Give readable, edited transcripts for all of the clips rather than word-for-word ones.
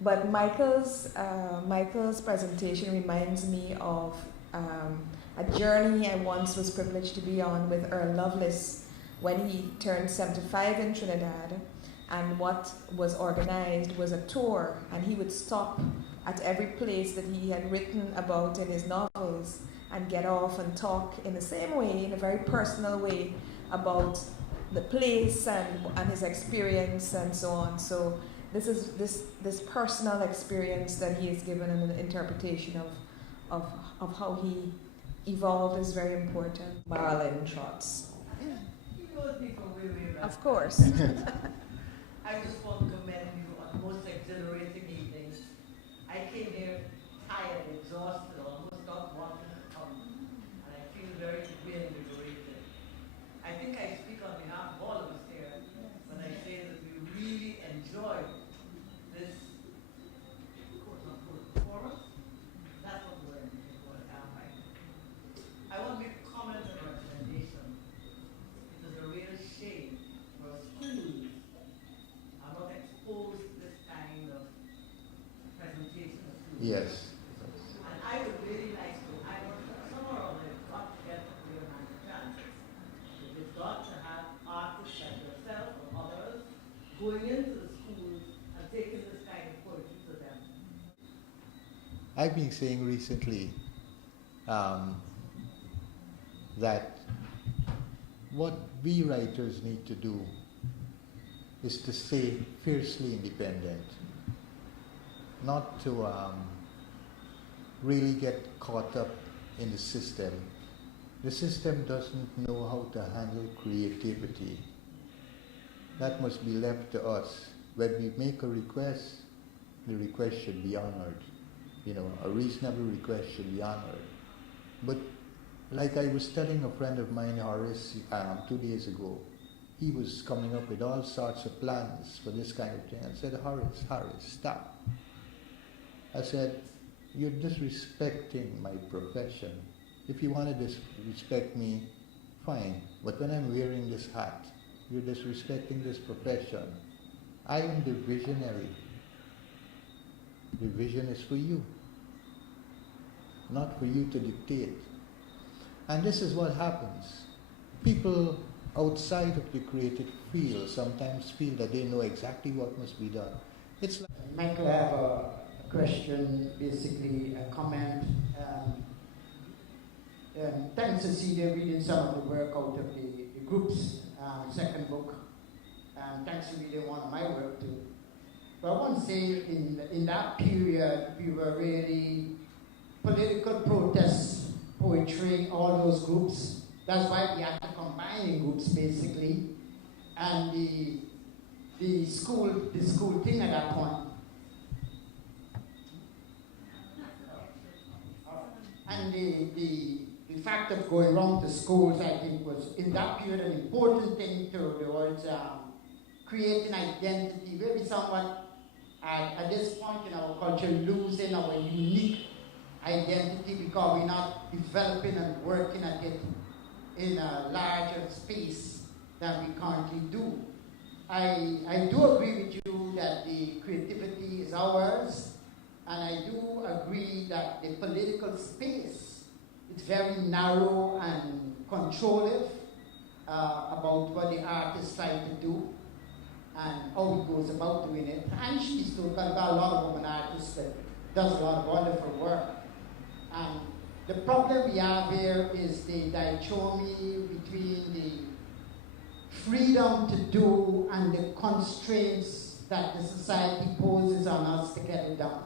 But Michael's presentation reminds me of a journey I once was privileged to be on with Earl Lovelace when he turned 75 in Trinidad, and what was organized was a tour, and he would stop at every place that he had written about in his novels and get off and talk in the same way, in a very personal way, about the place and his experience and so on. So this is this personal experience that he has given an interpretation of how he evolved is very important. Marilyne Trotz. You know people way back. Of course. I just want to commend you on the most exhilarating evenings. I came here tired, exhausted, almost not wanting to come, and I feel very reinvigorated. I think I speak on behalf of all of us here when I say that we really enjoyed this quote-unquote forum. That's what we're going to have right. I want to make a comment and a recommendation. It is a real shame for schools are not exposed to this kind of presentation of schools. Yes. And I would really like to, I want somewhere or other, they've got to get real hands chances. They've got to have artists like yourself or others going into the schools and taking this kind of poetry to them. I've been saying recently that what we writers need to do is to stay fiercely independent, not to really get caught up in the system. The system doesn't know how to handle creativity. That must be left to us. When we make a request, the request should be honored. You know, a reasonable request should be honored. But like I was telling a friend of mine, Horace, 2 days ago, he was coming up with all sorts of plans for this kind of thing. I said, Horace, stop. I said, you're disrespecting my profession. If you want to disrespect me, fine. But when I'm wearing this hat, you're disrespecting this profession. I am the visionary. The vision is for you, not for you to dictate. And this is what happens. People outside of the creative field sometimes feel that they know exactly what must be done. It's like Michael, I have a question, basically a comment. Thanks to Cecilia reading some of the work out of the group's second book. Thanks to reading one of my work too. But I want to say in that period, we were really political protest poetry, all those groups. That's why we had to combine in groups basically. And the school thing at that point. And the fact of going around to schools, I think, was in that period an important thing towards creating identity. Where we somewhat at this point in our culture losing our unique identity because we're not developing and working at it in a larger space than we currently do. I do agree with you that the creativity is ours, and I do agree that the political space is very narrow and controlling about what the artists try to do and how it goes about doing it. And she's still got a lot of women artists that does a lot of wonderful work. And the problem we have here is the dichotomy between the freedom to do and the constraints that the society poses on us to get it done.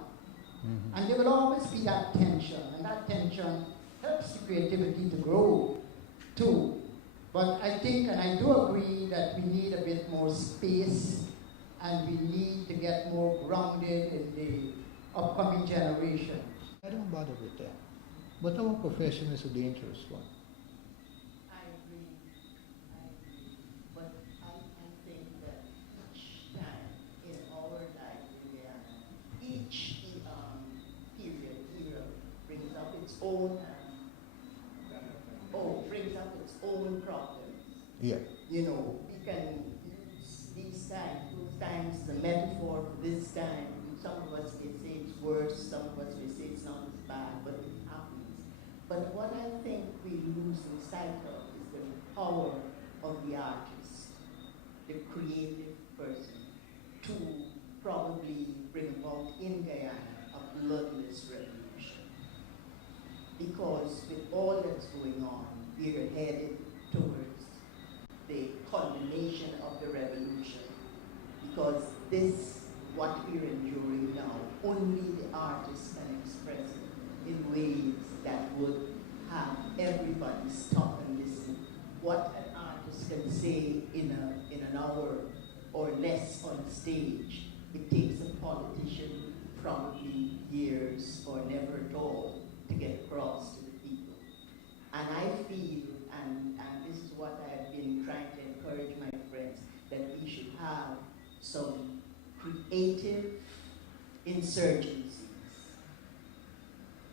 Mm-hmm. And there will always be that tension, and that tension helps the creativity to grow too. But I think, and I do agree, that we need a bit more space and we need to get more grounded in the upcoming generation. I don't bother with that. But our profession is a dangerous one. I agree. But I think that each time in our life in Guyana, each era brings up its own problems. Yeah. You know, we can use these times, those times, the metaphor for this time But what I think we lose sight of is the power of the artist, the creative person, to probably bring about in Guyana a bloodless revolution. Because with all that's going on, we're headed towards the culmination of the revolution. Because this, what we're enduring now, only the artist can express it in ways that would have everybody stop and listen. What an artist can say in an hour or less on stage, it takes a politician probably years or never at all to get across to the people. And I feel, and this is what I have been trying to encourage my friends, that we should have some creative insurgencies.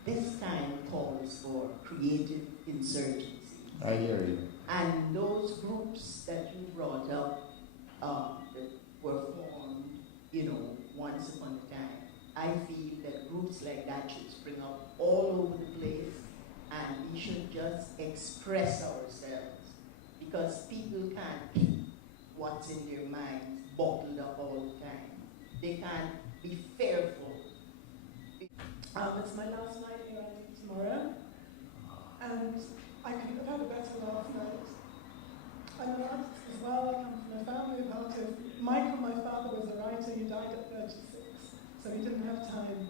This time calls for creative insurgencies. I hear you. And those groups that you brought up that were formed, once upon a time, I feel that groups like that should spring up all over the place, and we should just express ourselves, because people can't keep what's in their minds bottled up all the time. They can't be fearful. It's my last night here, I think, tomorrow, and I couldn't have had a better last night. I'm an artist as well. I come from a family of artists. Michael, my father, was a writer. He died at 36, so he didn't have time.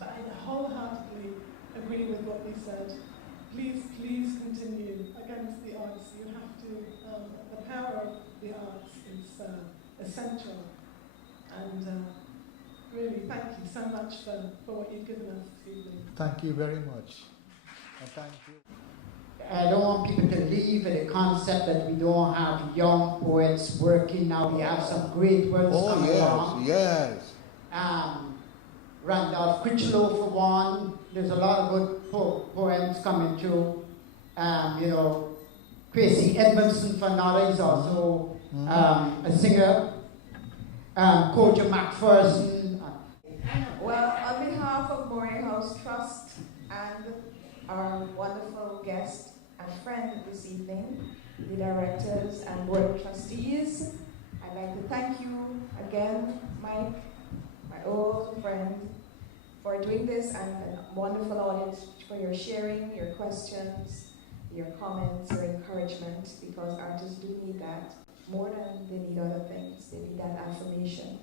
But I wholeheartedly agree with what he said. Please continue against the arts. You have to. The power of the arts is essential. And really, thank you so much for what you've given us this evening. Thank you very much. And thank you. I don't want people to leave with the concept that we don't have young poets working now. We have some great ones coming along. Yes. Randolph Critchlow for one. There's a lot of good poems coming through. Tracy Edmondson for another. He's also a singer. Koja McPherson. Well, on behalf of Morehouse Trust and our wonderful guest and friend this evening, the directors and board of trustees, I'd like to thank you again, Mike, my old friend, for doing this, and a wonderful audience for your sharing, your questions, your comments, your encouragement, because artists do need that more than they need other things. They need that affirmation.